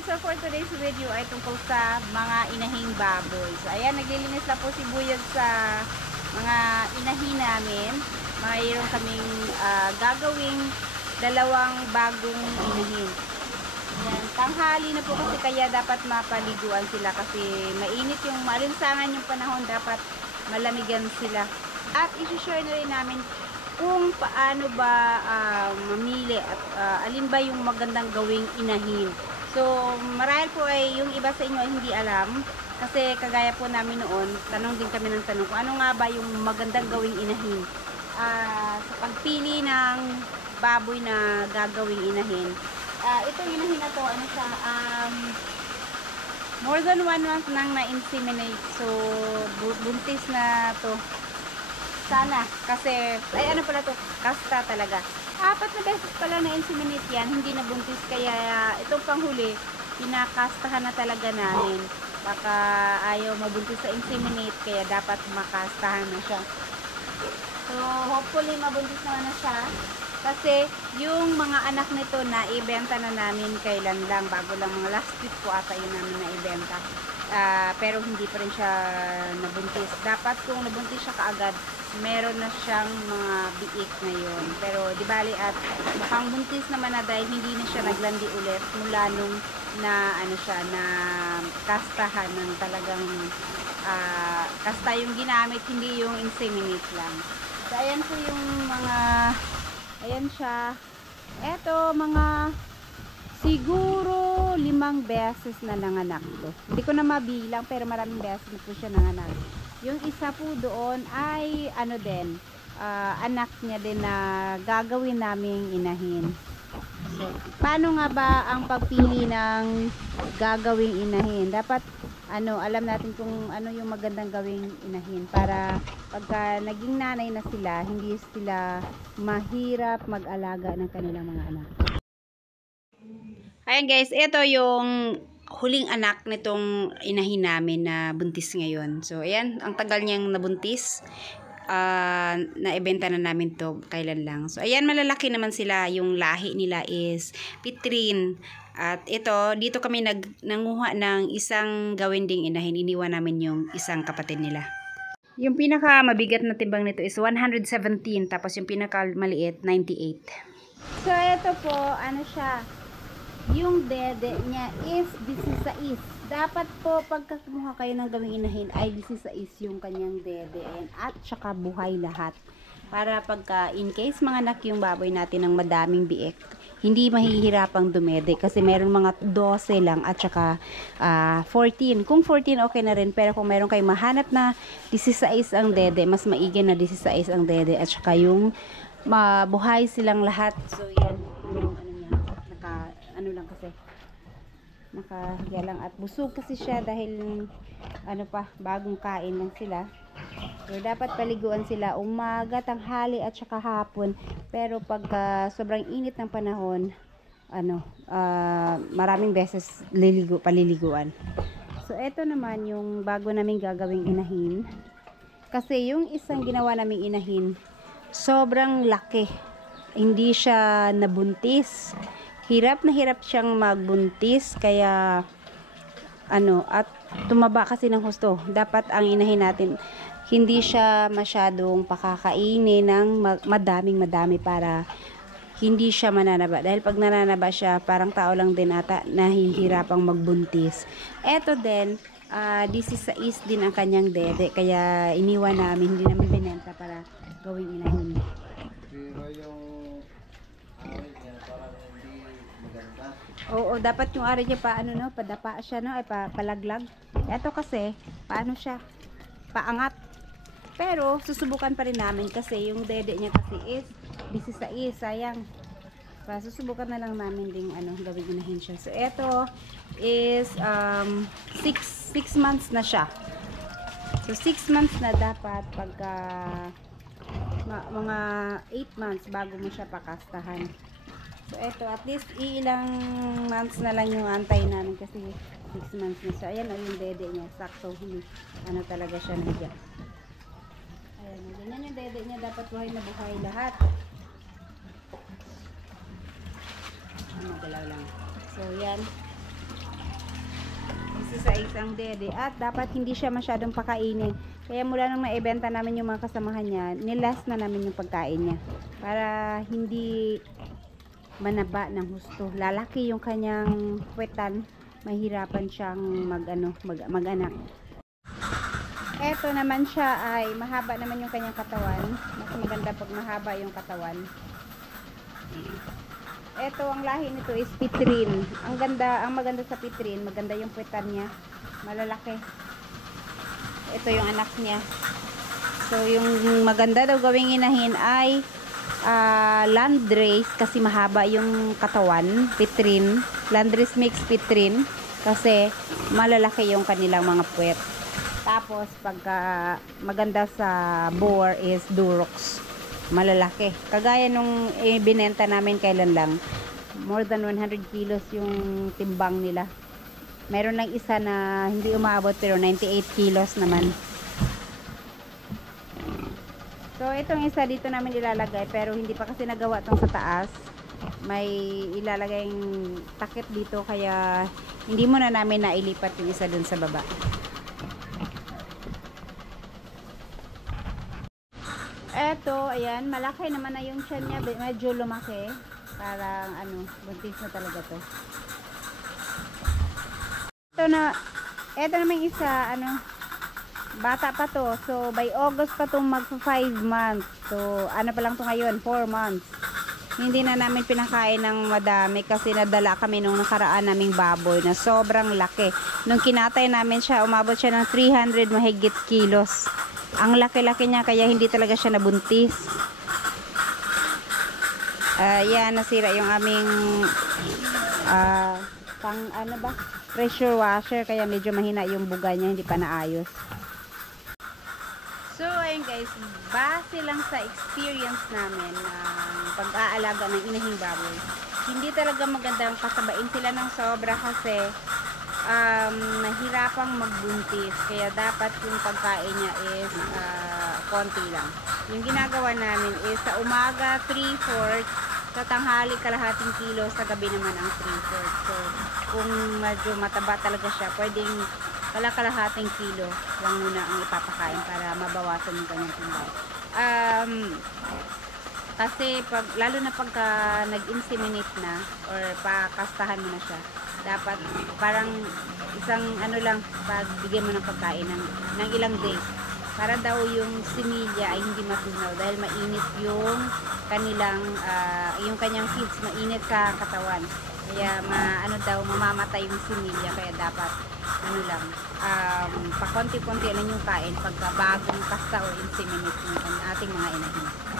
So for today's video ay tungkol sa mga inahing baboy. So ayan, naglilinis na po si Buyog sa mga inahin namin. Mayroon kaming gagawing dalawang bagong inahin. Ayan, tanghali na po kasi kaya dapat mapaliguan sila kasi mainit yung maalinsangan yung panahon, dapat malamigan sila. At isi-share na rin namin kung paano ba mamili at alin ba yung magandang gawing inahin. So, marahil po ay yung iba sa inyo ay hindi alam kasi kagaya po namin noon, tanong din kami ng tanong kung ano nga ba yung magandang gawing inahin. Sa pagpili ng baboy na gagawing inahin. Itong inahin na to, ano siya, more than 1 month nang na-inseminate. So, buntis na to. Sana. Kasi, ay ano pala to, kasta talaga. 4 na beses pala na-inseminate yan, hindi na buntis. Kaya, itong panghuli, pinakastahan na talaga namin. Baka ayaw mabuntis sa inseminate, kaya dapat makastahan na siya. So, hopefully, mabuntis naman na siya. Kasi, yung mga anak nito na ibenta na namin kailan lang, bago lang mga last week po ata yun namin na ibenta. Pero hindi pa rin siya nabuntis. Dapat kung nabuntis siya kaagad, meron na siyang mga biik na yun. Pero di bali at mukhang buntis naman na dahil hindi na siya naglandi ulit mula nung na ano siya, na kastahan ng talagang kasta yung ginamit, hindi yung inseminate lang. So ayan po yung mga, ayan siya. Eto mga siguro 5 beses na nanganak to. Hindi ko na mabilang pero maraming beses na po siya nanganak. Yung isa po doon ay ano din, anak niya din na gagawin naming inahin. So, paano nga ba ang pagpili ng gagawing inahin? Dapat alam natin kung ano yung magandang gawing inahin para pagka naging nanay na sila, hindi sila mahirap mag-alaga ng kanilang mga anak. Ayan guys, ito yung huling anak nitong inahin namin na buntis ngayon. So ayan, ang tagal niyang nabuntis. Naibenta na namin to kailan lang. So ayan, malalaki naman sila. Yung lahi nila is Pitrin. At ito, dito kami nanguha ng isang gawin ding inahin. Iniwan namin yung isang kapatid nila. Yung pinaka mabigat na timbang nito is 117. Tapos yung pinaka maliit, 98. So ito po, ano siya, yung dede niya is 16. Dapat po pagka kumuha kayo ng gawing inahin ay 16 yung kanyang dede. Ayan. At saka buhay lahat. Para pagka in case mga anak yung baboy natin ng madaming biik, hindi mahihirapang dumede. Kasi meron mga 12 lang at saka 14. Kung 14 okay na rin. Pero kung meron kayong mahanap na 16 ang dede, mas maigi na 16 ang dede. At saka yung mabuhay silang lahat. So yan yung ano lang kasi nakahiya lang at busog kasi siya dahil bagong kain lang sila. So dapat paliguan sila umaga, tanghali at saka hapon. Pero pagka sobrang init ng panahon, maraming beses paliliguan. So eto naman yung bago naming gagawing inahin. Kasi yung isang ginawa naming inahin, sobrang laki. Hindi siya nabuntis. Hirap na hirap siyang magbuntis kaya at tumaba kasi ng husto. Dapat ang inahin natin hindi siya masyadong pakakainin ng madami para hindi siya mananaba. Dahil pag nananaba siya, parang tao lang din ata nahihirapang magbuntis. Eto din, 16 din ang kanyang dede kaya iniwan namin, hindi namin binenta para gawing inahin. Oo, dapat yung ari niya padapa siya palaglag. Ito kasi, paano siya? Paangat. Pero, susubukan pa rin namin kasi yung dede niya kasi is 16, sayang. Susubukan na lang namin ding gawing inahin siya. So, ito is 6 months na siya. So, 6 months na dapat pagka mga 8 months bago mo siya pakastahan. So, eto, at least ilang months na lang yung antay namin kasi 6 months na siya. Ayan, yung dede niya. Sakto, talaga siya nandiyan. Ayan, ganyan yung dede niya. Dapat buhay na buhay lahat. Magalaw lang. So, yan. isa isang dede at dapat hindi siya masyadong pakainin. Kaya mula nang maibenta namin yung mga kasamahan niya, nilas na namin yung pagkain niya para hindi manaba ng husto. Lalaki yung kanyang puwetan, mahirapan siyang mag-anak. Eto naman siya ay mahaba naman yung kanyang katawan. Mas maganda pag mahaba yung katawan. Eto, ang lahi nito is Pitrin. Ang maganda sa Pitrin, maganda yung puwetan niya. Malalaki. Ito yung anak niya. So, yung maganda daw gawing inahin ay Landrace kasi mahaba yung katawan. Pitrin. Landrace mix Pitrin kasi malalaki yung kanilang mga puwet. Tapos, pagka maganda sa boar is Durox. Malalaki. Kagaya nung binenta namin kailan lang. More than 100 kilos yung timbang nila. Meron lang isa na hindi umaabot pero 98 kilos naman. So, itong isa dito namin ilalagay pero hindi pa kasi nagawa tong sa taas. May ilalagay yung takip dito kaya hindi muna namin nailipat yung isa dun sa baba. Eto, ayan, malaki naman na yung tiyan niya, medyo lumaki. Parang buntis na talaga to. Eto naman isa, bata pa to. So, by August pa to mag 5 months. So, pa lang to ngayon, 4 months. Hindi na namin pinakain ng madami kasi nadala kami nung nakaraan naming baboy na sobrang laki. Nung kinatay namin siya, umabot siya ng 300 mahigit kilos. Ang laki-laki niya kaya hindi talaga siya nabuntis. Yan, nasira yung aming pressure washer kaya medyo mahina yung buga niya, hindi pa naayos. So, ayun guys, base lang sa experience namin ng pag-aalaga ng inahing baboy, hindi talaga magandang pasabain sila ng sobra kasi nahirapang magbuntis kaya dapat yung pagkain niya is konti lang. Yung ginagawa namin is sa umaga 3/4, sa tanghali kalahating kilo, sa gabi naman ang 3/4. So kung medyo mataba talaga siya, pwedeng kalahating kilo lang muna ang ipapakain para mabawasan yung kanyang timbang. Kasi lalo na pagka nag-inseminate na or pakastahan mo na siya, dapat parang isang lang pagbigyan mo ng pagkain ng ilang days para daw yung similya ay hindi matunaw dahil mainit yung kanilang yung kanyang feeds, mainit sa katawan kaya mamamatay yung similya kaya dapat pakonti-konti lang yung kain pagka bagong kasta o inseminate ng ating mga inahin.